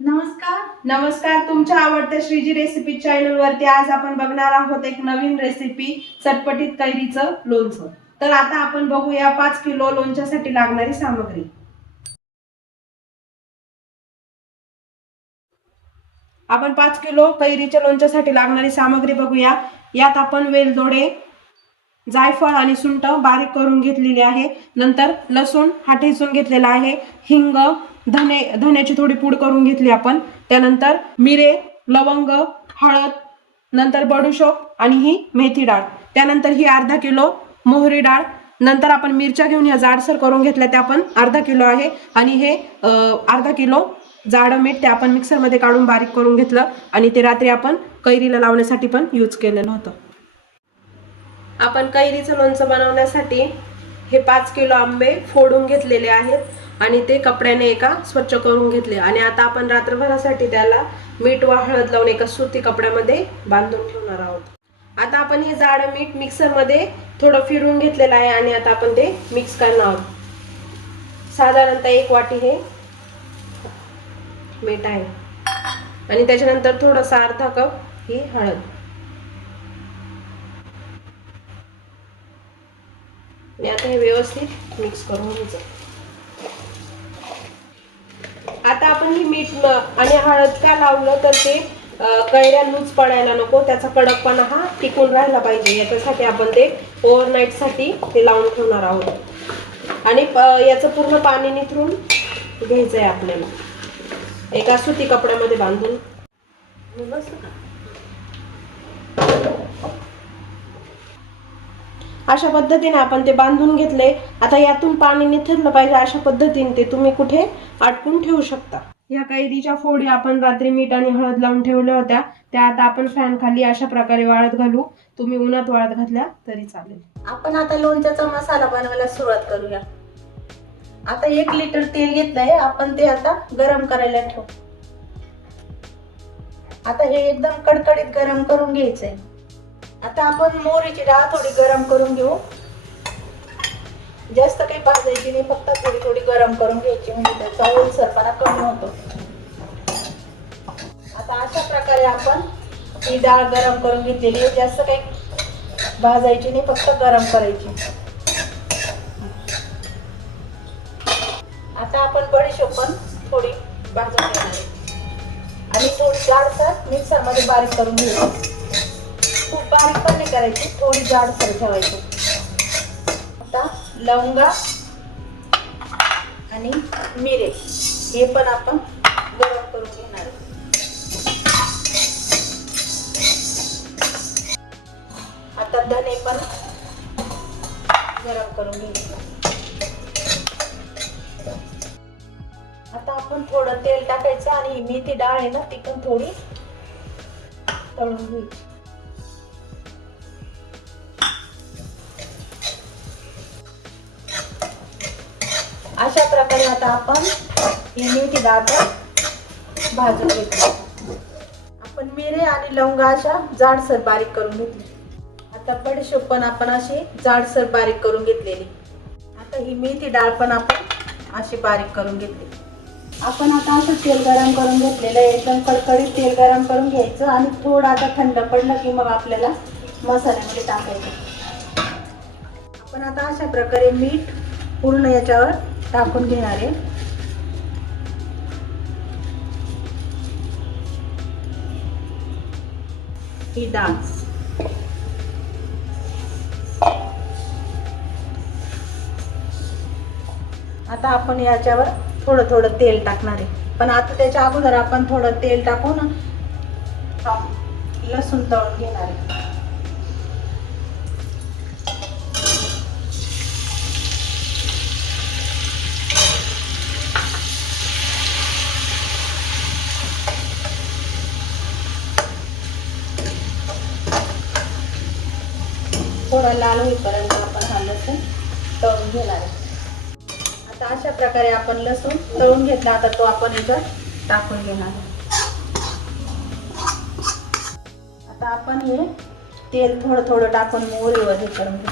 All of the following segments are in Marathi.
नमस्कार, तुमच्या आवडत्या श्रीजी रेसिपी चॅनल वरती आज आपण बघणार आहोत एक नवीन रेसिपी, चटपटीत कैरीचं लोणचं। तर आता आपण बघूया 5 किलो लोणच्यासाठी लागणारी सामग्री। आपण 5 किलो कैरीच्या लोणच्यासाठी लागणारी सामग्री बघूया। यात आपण वेलदोडे, जायफळ आणि सुंठ बारीक करून घेतलेली आहे। नंतर लसूण हा ठेचून घेतलेला आहे। हिंग, धण्याची थोडी पूड करून घेतली आपण। त्यानंतर मिरे, लवंग, हळद, नंतर बडीशोप आणि ही मेथी डाळ। त्यानंतर ही अर्धा किलो मोहरी डाळ। नंतर आपण मिरच्या घेऊन या जाडसर करून घेतल्या, त्या पण अर्धा किलो आहे। आणि हे अर्धा किलो जाड मीठ ते आपण मिक्सर मध्ये काढून बारीक करून घेतलं आणि ते रात्री आपण कैरीला लावण्यासाठी पण यूज केलेलं होतं। आपण कैरीचं लोणचं बनवण्यासाठी हे 5 किलो आंबे फोडून घेतलेले आहेत आणि ते कपड्याने एका स्वच्छ करून घेतले। आणि आता आपण रात्रभरासाठी त्याला मीठ व हळद लावून एका सुती कपड्यामध्ये बांधून ठेवणार आहोत। आता आपण हे जाड मीठ मिक्सर मध्ये थोडं फिरवून घेतलेलं आहे आणि आता आपण ते मिक्स करणार आहोत। साधारणतः 1 वाटी हे मीठ आहे आणि त्याच्यानंतर थोडासा अर्धा कप ही हळद। आता हे व्यवस्थित मिक्स करून घ्यायचं। आता आपण ही मीठ आणि हळद का लावलं तर ते कैऱ्या लूज पडायला नको, त्याचा कडकपणा हा टिकून राहिला पाहिजे, याच्यासाठी आपण ते ओव्हरनाईट साठी ते लावून ठेवणार आहोत। आणि याचं पूर्ण पाणी निथरून घ्यायचं आहे आपल्याला एका सुती कपड्यामध्ये बांधून। अशा पद्धतीने आपण ते बांधून घेतले। आता यातून पाणी निथरलं पाहिजे, अशा पद्धतीने ते तुम्ही कुठे अटकून ठेवू शकता। या कैरीच्या फोडी आपण रात्री मीठ आणि हळद लावून ठेवल्या होत्या, त्या आता आपण फॅन खाली अशा प्रकारे वाळत घालू। तुम्ही उन्हात वाळत घातल्या तरी चालेल। आपण आता लोणच्याचा मसाला बनवायला सुरुवात करूया। आता 1 लिटर तेल घेतलंय आपण, ते आता गरम करायला ठेवू। आता हे एकदम कडकडीत गरम करून घ्यायचंय। आता आपण मोहरीची डाळ थोडी गरम करून घेऊ। जास्त काही भाजायची नाही, फक्त थोडी थोडी गरम करून घ्यायची, म्हणजे त्याचा ओलसरपणा कमी होतो। आता अशा प्रकारे आपण ही डाळ गरम करून घेतलेली आहे। जास्त काही भाजायची नाही, फक्त गरम करायची। आता आपण बडीशोप पण थोडी भाजून घेणार आहे आणि थोडी जाडसर मिक्सर मध्ये बारीक करून घ्यायची। खूप बारीक पण नाही करायची, थोडी जाडसर ठेवायची। आता लवंगा आणि मिरे हे पण आपण गरम करून घेणार आहे। आता धने पण गरम करून घ्यायचे। आता आपण थोडं तेल टाकायचं आणि ही मेथी डाळ आहे ना, ती पण थोडी तळून घ्यायची। अशा प्रकारे आता आपण ही मेथी डाळ भाजून घेतली। आपण मिरे आणि लवंगा अशा जाडसर बारीक करून घेतली। आता बडीशोप पण आपण अशी जाडसर बारीक करून घेतलेली। आता ही मेथी डाळ पण आपण अशी बारीक करून घेतली। आपण आता असं तेल गरम करून घेतलेलं आहे, एकदम कडकडीत तेल गरम करून घ्यायचं आणि थोडं आता थंड पडलं की मग आपल्याला मसाल्यामध्ये टाकायचं। आपण आता अशा प्रकारे मीठ पूर्ण याच्यावर टाकून घेणार आहे। ही डाळ आता आपण याच्यावर थोडं थोडं तेल टाकणार आहे, पण आता त्याच्या अगोदर आपण थोडं तेल टाकून लसूण तळून घेणार आहे। थोडा लाल होईपर्यंत आपण हा लसूण तळून घेणार आहे। आता अशा प्रकारे आपण लसूण तळून घेतला, आता तो आपण याच्यात टाकून घेणार आहे। आता आपण हे तेल थोडं थोडं टाकून मोहरीवर हे करून घेऊ।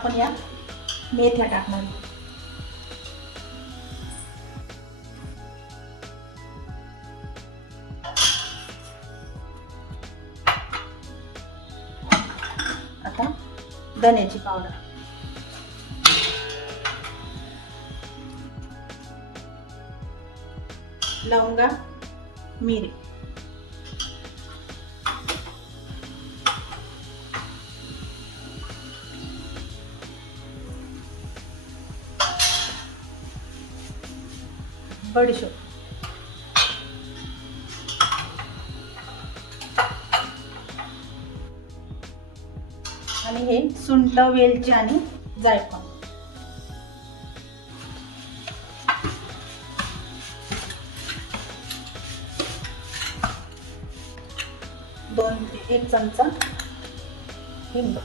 आपण या मेथ्या टाकणार आहोत. आता धन्याची पावडर, लवंगा, मिरी, बडीशोप, आणि हे सुंठ, वेलची आणि जायफळ. एक चमचा हिंग.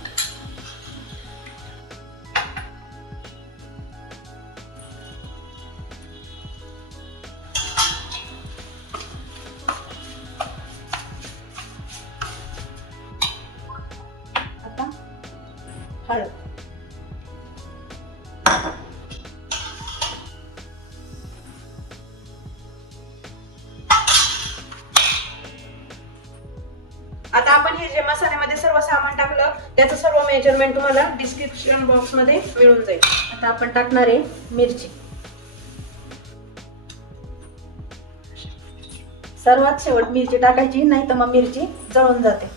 आता हळद. आता आपण हे जे मसाल्यामध्ये सर्व सामान टाकलं त्याचं सर्व मेजरमेंट तुम्हाला डिस्क्रिप्शन बॉक्स मध्ये मिळून जाईल. आता आपण टाकणार आहे मिरची. सर्वात शेवट मिरची टाकायची, नाही तर मग मिरची जळून जाते.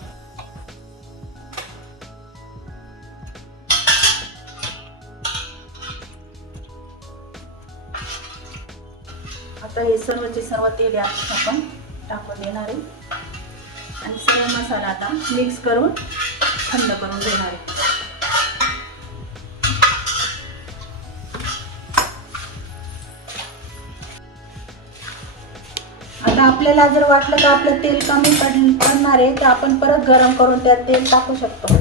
आता हे सर्वचे सर्व तेल आपण टाकून देणार आहे आणि सर्व मसाला आता मिक्स करून थंड करून देणार आहे. आता आपल्याला जर वाटलं तर आपलं तेल कमी पडणार आहे तर आपण परत गरम करून त्यात तेल टाकू शकतो.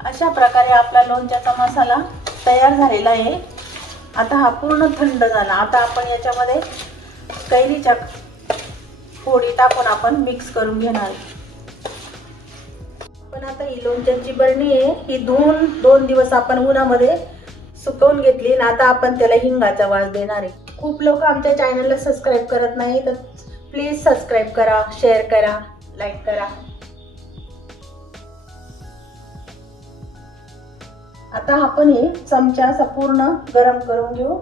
अशा प्रकारे आपला लोणच्याचा मसाला तयार झालेला आहे. आता हा पूर्ण थंड झाला. आता आपण याच्यामध्ये कैरीच्या फोडी टाकून आपण मिक्स करून घेणार. पण आता ही लोणच्याची बरणी आहे, ही धुवून 2 दिवस आपण उन्हामध्ये सुकवून घेतली आणि आता आपण त्याला हिंगाचा वास देणार आहे. खूप लोक आमच्या चॅनलला सबस्क्राईब करत नाही, तर प्लीज सबस्क्राईब करा, शेअर करा, लाईक करा. आता आपण हे चमचा असा पूर्ण गरम करून घेऊ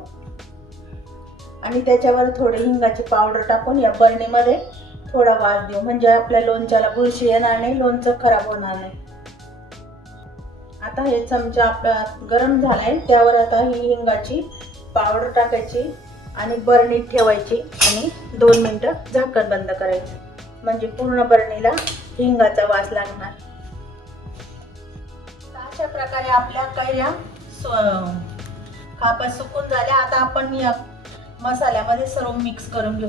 आणि त्याच्यावर थोडी हिंगाची पावडर टाकून या बरणीमध्ये थोडा वास देऊ, म्हणजे आपल्या लोणच्याला बुरशी येणार नाही, लोणचं खराब होणार नाही. आता हे चमचा आपला गरम झालाय, त्यावर आता ही हिंगाची पावडर टाकायची आणि बरणीत ठेवायची आणि 2 मिनिटं झाकण बंद करायचं, म्हणजे पूर्ण बरणीला हिंगाचा वास लागणार. अशा प्रकारे आपल्या कैऱ्या खापा सुकून झाल्या. आता आपण या मसाल्यामध्ये सर्व मिक्स करून घेऊ.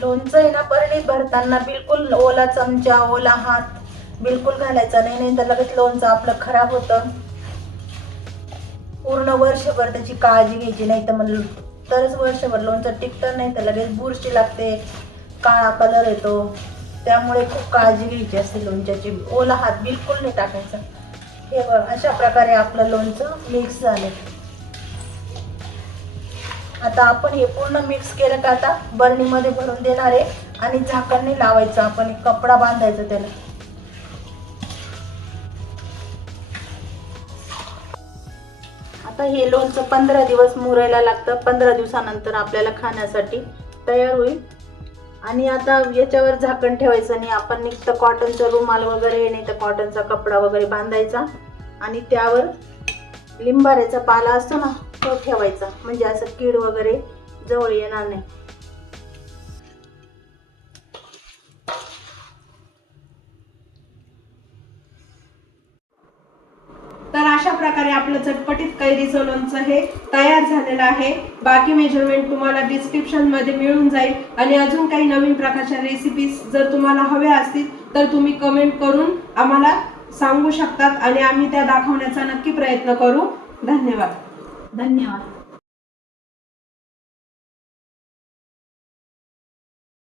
लोणचं आहे ना, बरणीत भरताना बिलकुल ओला चमचा, ओला हात बिलकुल घालायचा नाही, नाही तर लगेच लोणचं आपलं खराब होतं. पूर्ण वर्षभर त्याची काळजी घ्यायची, नाही तर मग तरच वर्षभर लोणचं टिकतं, नाही तर लगेच बुरशी लागते, काळा कलर येतो. त्यामुळे खूप काळजी घ्यायची असते लोणच्याची. ओला हात बिलकुल नाही टाकायचा. हे बघ, अशा प्रकारे आपलं लोणचं मिक्स झालं. आता आपण हे पूर्ण मिक्स केलं का आता बरणीमध्ये भरून देणार आहे आणि झाकण नाही लावायचं, आपण एक कपडा बांधायचा त्याला. आता हे लोणचं 15 दिवस मुरायला लागतं. 15 दिवसानंतर आपल्याला खाण्यासाठी तयार होईल. आणि आता याच्यावर झाकण ठेवायचं नाही, आपण नुसतं कॉटनचा रुमाल वगैरे नाही तर कॉटनचा कपडा वगैरे बांधायचा आणि त्यावर लिंबाऱ्याचा पाला असतो ना, तो ठेवायचा, म्हणजे असं कीड वगैरे जवळ येणार नाही. तर अशा प्रकारे आपलं चटपटीत कैरीचं लोणचं हे तयार झालेलं आहे. बाकी मेजरमेंट तुम्हाला डिस्क्रिप्शन मध्ये मिळून जाईल. आणि अजून काही नवीन प्रकारच्या रेसिपीज जर तुम्हाला हव्या असतील तर तुम्ही कमेंट करून आम्हाला सांगू शकतात आणि आम्ही त्या दाखवण्याचा नक्की प्रयत्न करू. धन्यवाद. धन्यवाद.